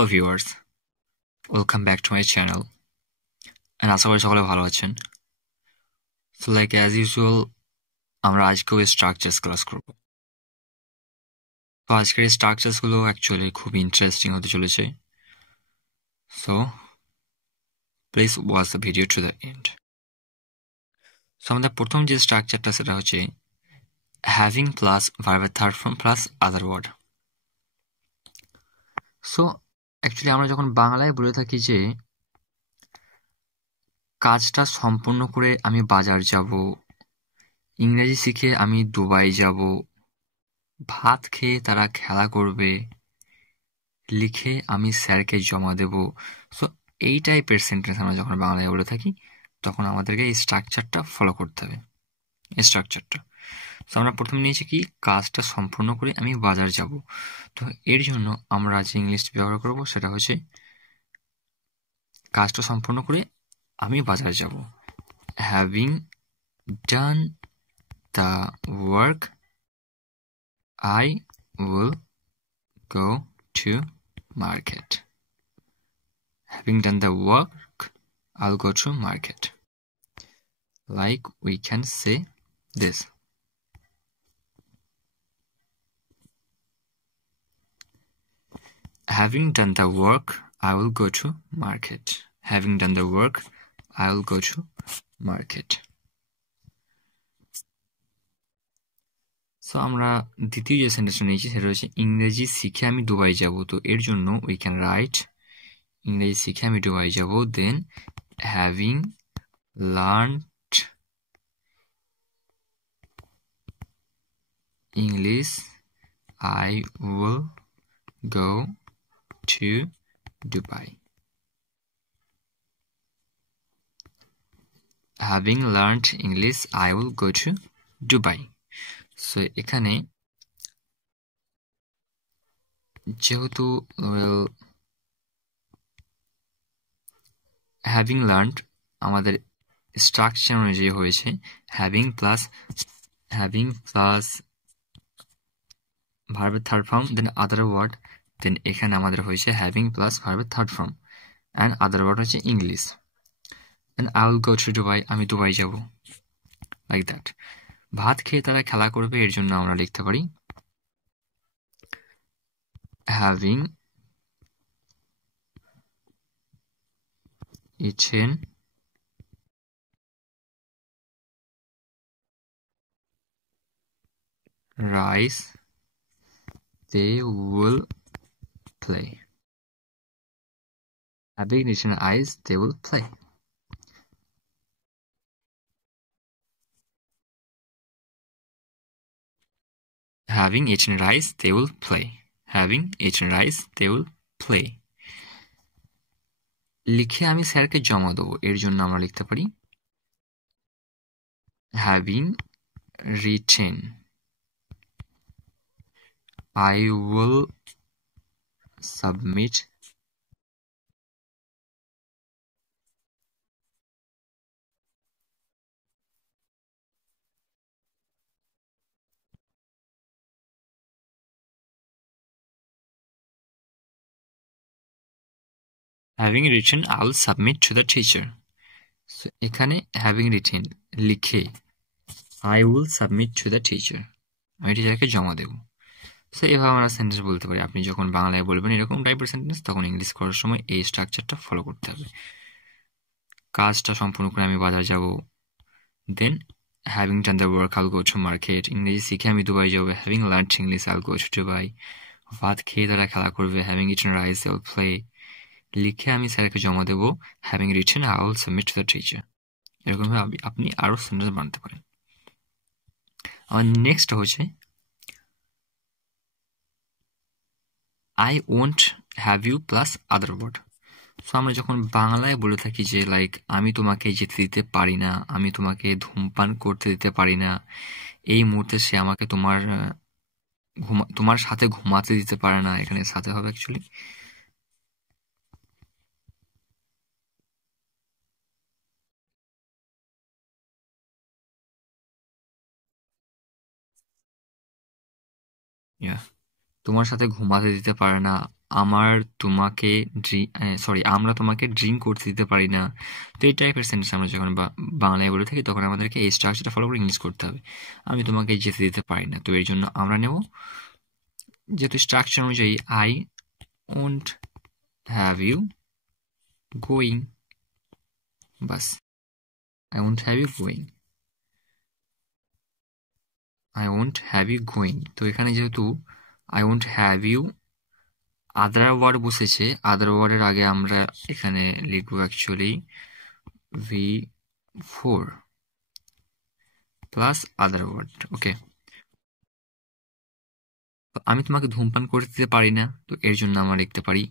Hello viewers, welcome back to my channel and আশা করি সকলে ভালো আছেন। So like as usual আমরা আজকেও স্ট্রাকচারস ক্লাস করব। তো আজকের স্ট্রাকচারস গুলো অ্যাকচুয়ালি খুব ইন্টারেস্টিং হতে চলেছে। So please watch the video to the end. So আমাদের প্রথম যে স্ট্রাকচারটা সেটা হচ্ছে having plus verb third form plus other word. So actually আমরা যখন বাংলায় বলে থাকি যে কাজটা সম্পূর্ণ করে আমি বাজার যাব, ইংরেজি শিখে আমি দুবাই যাব, ভাত খেয়ে তারা খেলা করবে, লিখে আমি স্যারকে জমা দেব। সো এই টাইপের সেন্টেন্স আমরা যখন বাংলায় বলে থাকি তখন আমাদেরকে এই স্ট্রাকচারটা ফলো করতে হবে। এই স্ট্রাকচারটা সো আমরা প্রথমে নিয়েছি কি কাজটা সম্পূর্ণ করে আমি বাজার যাব। তো এর জন্য আমরা যে ইংলিশটি ব্যবহার করব সেটা হচ্ছে কাজটা সম্পূর্ণ করে আমি বাজার যাব। Having done the work I will go to market. Having done the work, I'll go to market. Like we can say this. Having done the work, I will go to market. Having done the work, I will go to market. So আমরা দ্বিতীয় যে সেন্টেন্সটা নিয়েছি সেটা হচ্ছে ইংরেজি শিখে আমি দুবাই যাব। তো এর জন্য উই ক্যান রাইট ইংরেজি শিখে আমি দুবাই যাব, then having learned English I will go to Dubai. Having learned English I will go to Dubai. So এখানে যেহেতু হ্যাভিং লার্নড আমাদের স্ট্রাকচার অনুযায়ী হয়েছে হ্যাভিং প্লাস ভার্বের third form then other word, then এখানে আমাদের হয়েছে হ্যাভিং প্লাস ভার্বের third form and other word হচ্ছে English, then I will go to Dubai, আমি দুবাই যাব, লাইক দ্যাট। ভাত খেয়ে তারা খেলা করবে, এর জন্য আমরা লিখতে পারি having eaten rice they will play. Having eaten rice they will play. Having eaten rice they will play. Having eaten rice they will play. লিখে আমি স্যারকে জমা দেবো, এর জন্য আমরা লিখতে পারি having written I will submit having written I will submit to the teacher. So এখানে having written লিখে I will submit to the teacher, আমি টিচারকে জমা দেব। সো এভাবে আমরা সেন্টেন্স বলতে পারি। আপনি যখন বাংলায় বলবেন এরকম টাইপের সেন্টেন্স তখন ইংলিশ করার সময় এই স্ট্রাকচারটা ফলো করতে হবে। কাজটা সম্পূর্ণ করে আমি বাজার যাব, then having done the work আইল গো টু মার্কেট, ইংরেজি শিখে আমি দুবাই যাব, হ্যাভিং লার্নড ইংলিশ আইল গো টু দুবাই, ভাত খেয়ে তারা খেলা করবে, having eaten rice they will play, লিখে আমি স্যারকে জমা দেবো, having written I will submit to the teacher. এরকমভাবে আপনি আরও সেন্টেন্স বানাতে পারেন। আমার নেক্সট হচ্ছে I won't have you plus other word. So আমরা যখন বাংলায় বলে থাকি যে লাইক আমি তোমাকে যেতে দিতে পারি না, আমি তোমাকে ধূমপান করতে দিতে পারি না, এই মুহূর্তে সে আমাকে তোমার সাথে ঘুমাতে দিতে পারে না, এখানে সাথে হবে অ্যাকচুয়ালি তোমার সাথে ঘুমাতে দিতে পারে না, আমরা তোমাকে ড্রিঙ্ক করতে দিতে পারি না। তো এই টাইপের সেন্টেন্স আমরা যখন বাংলায় বলে থাকি তখন আমাদেরকে এই স্ট্রাকচারটা ফলো করে ইংলিশ করতে হবে। আমি তোমাকে যেতে দিতে পারি না, তো এর জন্য আমরা নেব, যেহেতু স্ট্রাকচার অনুযায়ী I won't have you going, বাস I won't have you going, I won't have you going. তো এখানে যেহেতু I won't have you other word বসেছে, আদার ওয়ার্ডের আগে আমরা এখানে লিখবো actually V4 plus other word. Okay, আমি তোমাকে ধূমপান করতে দিতে পারি না, তো এর জন্য আমরা লিখতে পারি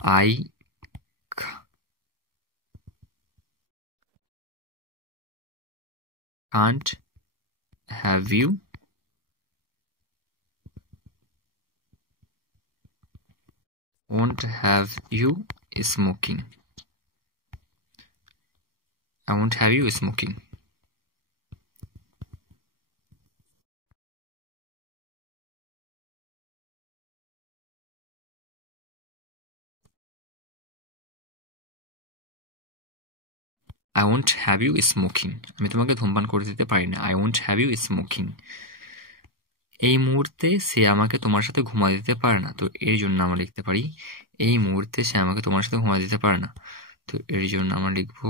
I can't have you won't have you smoking, I won't have you smoking. I won't have you smoking, আমি তোমাকে ধূমপান করতে দিতে পারি না, I won't have you smoking. এই মুহূর্তে সে আমাকে তোমার সাথে ঘুমা দিতে পারে না, তো এর জন্য আমরা লিখতে পারি এই মুহূর্তে সে আমাকে তোমার সাথে ঘুমা দিতে পারে না, তো এর জন্য আমরা লিখবো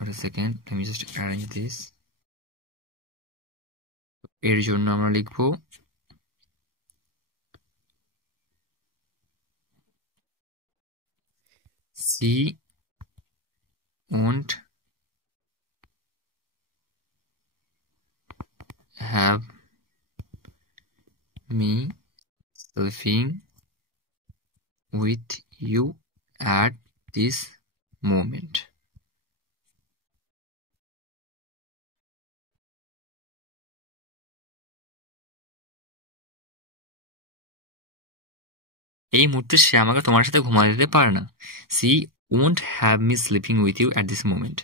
a second, let me just arrange this. এর জন্য আমরা লিখবো she won't have me sleeping with you at this moment. এই মুহূর্তে সে আমাকে তোমার সাথে ঘুমা দিতে পারে না, she won't have me sleeping with you at this moment,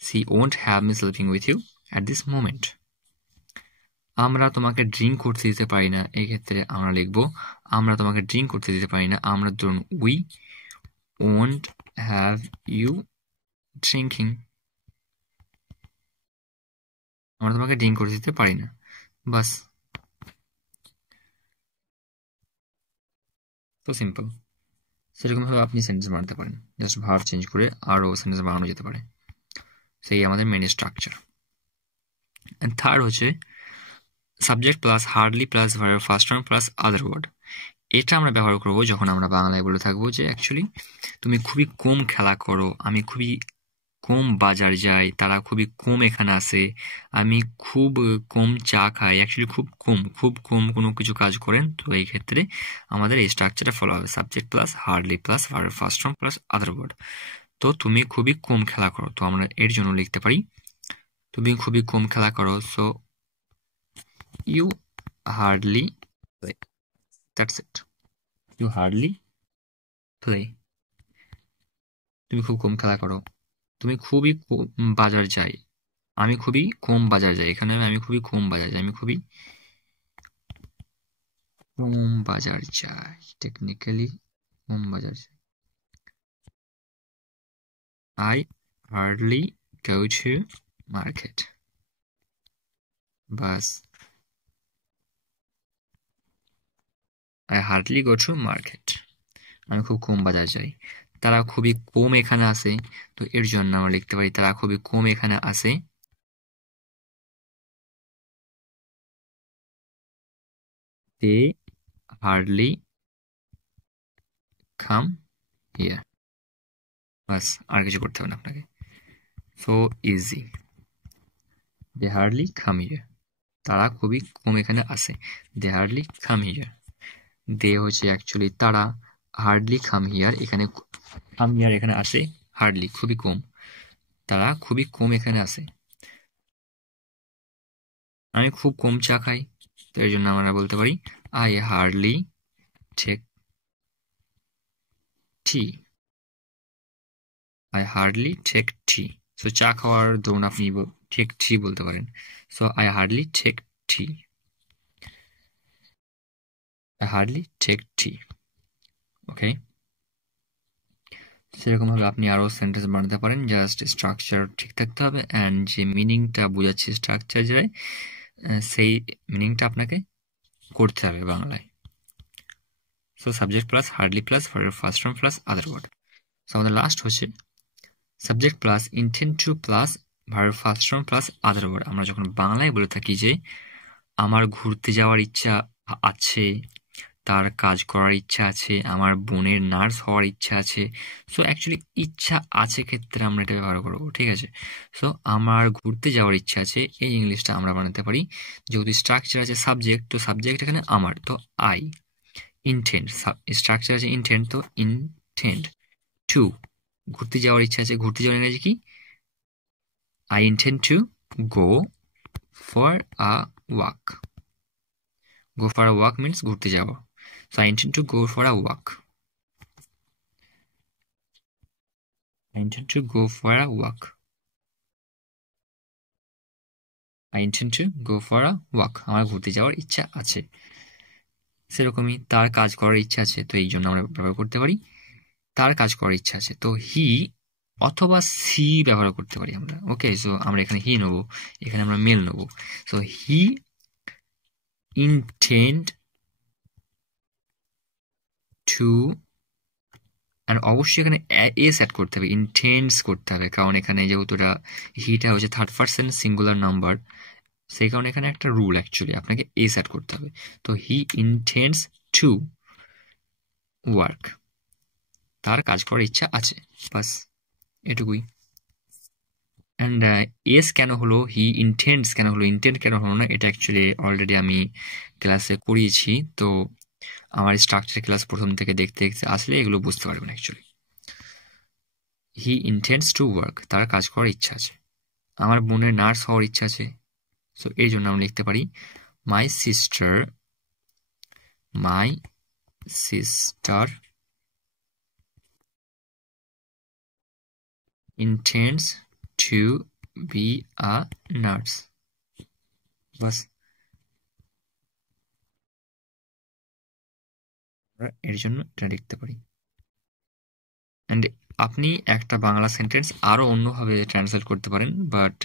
she won't have me sleeping with you at this moment. আমরা তোমাকে ড্রিঙ্ক করতে দিতে পারি না, এই ক্ষেত্রে আমরা লিখবো আমরা তোমাকে ড্রিঙ্ক করতে দিতে পারি না, আমরা ধরুন we won't have you drinking, আমরা তোমাকে ড্রিঙ্ক করতে দিতে পারি না, বাস। তো সিম্পল, সেরকমভাবে আপনি সেন্টেন্স বানাতে পারেন, জাস্ট ভার্ব চেঞ্জ করে আরও সেন্টেন্স বানানো যেতে পারে, সেই আমাদের মেন স্ট্রাকচার। এন্ড থার্ড হচ্ছে subject plus hardly plus verb first form plus other word. এটা আমরা ব্যবহার করব যখন আমরা বাংলায় বলে থাকবো যে অ্যাকচুয়ালি তুমি খুবই কম খেলা করো, আমি খুবই কম বাজার যাই, তারা খুবই কম এখানে আসে, আমি খুব কম চা খাই, অ্যাকচুয়ালি খুব কম কোনো কিছু কাজ করেন, তো এই ক্ষেত্রে আমাদের এই স্ট্রাকচারটা ফলো হবে, subject plus hardly plus verb first form plus other word. তো তুমি খুবই কম খেলা করো, তো আমরা এর জন্য লিখতে পারি তুমি খুবই কম খেলা করো, so you hardly play, that's it, you hardly play, তুমি খুব কম খেলা করো, তুমি খুবই বাজার যাই, আমি খুবই কম বাজার যাই, এখানে আমি খুবই কম বাজার যাই, আমি খুবই কম বাজার যাই, টেকনিক্যালি কম বাজার যাই, I hardly go to market, bus I hardly go to market, আমি খুব কম বাজার যাই, তারা খুবই কম এখানে আসে, তো এর জন্য আমরা লিখতে পারি তারা খুবই কম এখানে আসে, they hardly come here, বাস আর কিছু করতে হবে না আপনাকে, so easy, they hardly come here, তারা খুবই কম এখানে আসে, they hardly come here, they হচ্ছে অ্যাকচুয়ালি তারা, হার্ডলি কাম হিয়ার, এখানে কাম হিয়ার এখানে আসে, হার্ডলি খুবই কম, তারা খুবই কম এখানে আসে, আমি খুব কম চা খাই, তো এর জন্য আমরা বলতে পারি I hardly take tea, I hardly take tea, so চা খাওয়ার ধরুন আপনি take tea বলতে পারেন, so I hardly take tea. I hardly take tea. ওকে, সেরকম ভাবে আপনি আরো সেন্টেন্স বানাতে পারেন, জাস্ট স্ট্রাকচার ঠিক থাকতে হবে অ্যান্ড যে মিনিংটা বোঝাচ্ছে স্ট্রাকচার যেটাই সেই মিনিংটা আপনাকে করতে হবে বাংলায়। So subject plus hardly plus verb first form plus other word. So আমাদের লাস্ট হচ্ছে subject plus intend to plus verb first form plus other word. আমরা যখন বাংলায় বলে থাকি যে আমার ঘুরতে যাওয়ার ইচ্ছা আছে, তার কাজ করার ইচ্ছা আছে, আমার বোনের নার্স হওয়ার ইচ্ছা আছে, সো অ্যাকচুয়ালি ইচ্ছা আছে ক্ষেত্রে আমরা এটা ব্যবহার করবো, ঠিক আছে। সো আমার ঘুরতে যাওয়ার ইচ্ছা আছে, এই ইংলিশটা আমরা বানাতে পারি, যেহেতু স্ট্রাকচার আছে সাবজেক্ট, তো সাবজেক্ট এখানে আমার, তো আই। ইনটেন্ড, স্ট্রাকচার আছে ইনটেন্ড, তো ইনটেন্ড টু, ঘুরতে যাওয়ার ইচ্ছা আছে, ঘুরতে যাওয়ার ইংরেজি কি? I intend to go for a walk. Go for a walk means ঘুরতে যাওয়া। So I intend to go for a walk. I intend to go for a walk. I intend to go for a walk. আমার ঘুরতে যাওয়ার ইচ্ছা আছে। সেরকমই তার কাজ করার ইচ্ছা আছে, তো এই জন্য আমরা ব্যবহার করতে পারি তার কাজ করার ইচ্ছা আছে, তো হি অথবা সি ব্যবহার করতে পারি আমরা। ওকে, সো আমরা এখানে হি নেবো, এখানে আমরা মেল নেবো। সো হি intend to, আর অবশ্যই এখানে এস অ্যাড করতে হবে, ইন্টেন্ডস করতে হবে, কারণ এখানে যেহেতু হিটা হচ্ছে থার্ড পারসন সিঙ্গুলার নাম্বার, সেই কারণে এখানে একটা রুল অ্যাকচুয়ালি আপনাকে এস অ্যাড করতে হবে। তো হি ইন্টেন্ডস টু ওয়ার্ক, তার কাজ করার ইচ্ছা আছে, বাস এটুকুই। অ্যান্ড এস কেন হলো, হি ইন্টেন্ডস কেন হলো, ইন্টেন্ড কেন হলো না, এটা অ্যাকচুয়ালি অলরেডি আমি ক্লাসে করিয়েছি, তো আমার স্ট্রাকচার ক্লাস প্রথম থেকে দেখতে দেখতে আসলে এগুলো বুঝতে পারবেন actually. He intends to work, তার কাজ করার ইচ্ছা আছে। আমার বোনের নার্স হওয়ার ইচ্ছা আছে, সো এই জন্য আমরা লিখতে পারি my sister intends to be a nurse. বাস এর জন্য এটা লিখতে পারি। অ্যান্ড আপনি একটা বাংলা সেন্টেন্স আরো অন্যভাবে ট্রান্সলেট করতে পারেন, বাট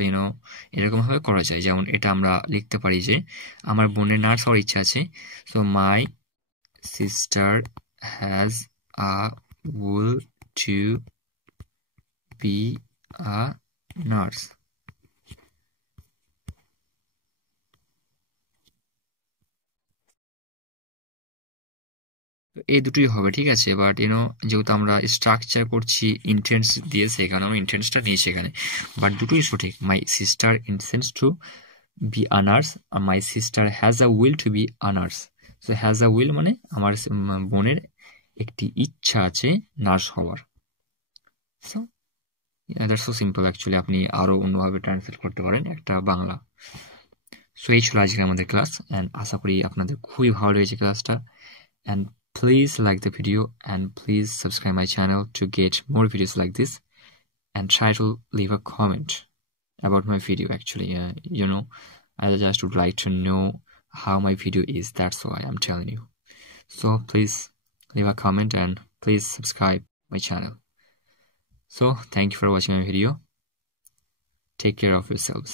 এরকম ভাবে করা যায়। যেমন এটা আমরা লিখতে পারি যে আমার বোনের নার্স হওয়ার ইচ্ছা আছে, so my sister has a will to be a nurse. এই দুটোই হবে, ঠিক আছে। বাট যেহেতু আমরা স্ট্রাকচার করছি ইন্টেন্স দিয়ে, সেই কারণে আমরা ইন্টেন্সটা নিয়েছি এখানে, বাট দুটোই সঠিক। My sister intends to be a nurse, আর my sister has a will to be a nurse. So has a will মানে আমার বোনের একটি ইচ্ছা আছে নার্স হওয়ার। So that's so simple actually, আপনি আরো অন্যভাবে ট্রান্সলেট করতে পারেন একটা বাংলা। সো এই ছিল আজকে আমাদের ক্লাস, অ্যান্ড আশা করি আপনাদের খুবই ভালো লেগেছে ক্লাসটা। And please like the video and please subscribe my channel to get more videos like this, and try to leave a comment about my video. Actually, I just would like to know how my video is. That's why I'm telling you. So please leave a comment and please subscribe my channel. So thank you for watching my video. Take care of yourselves.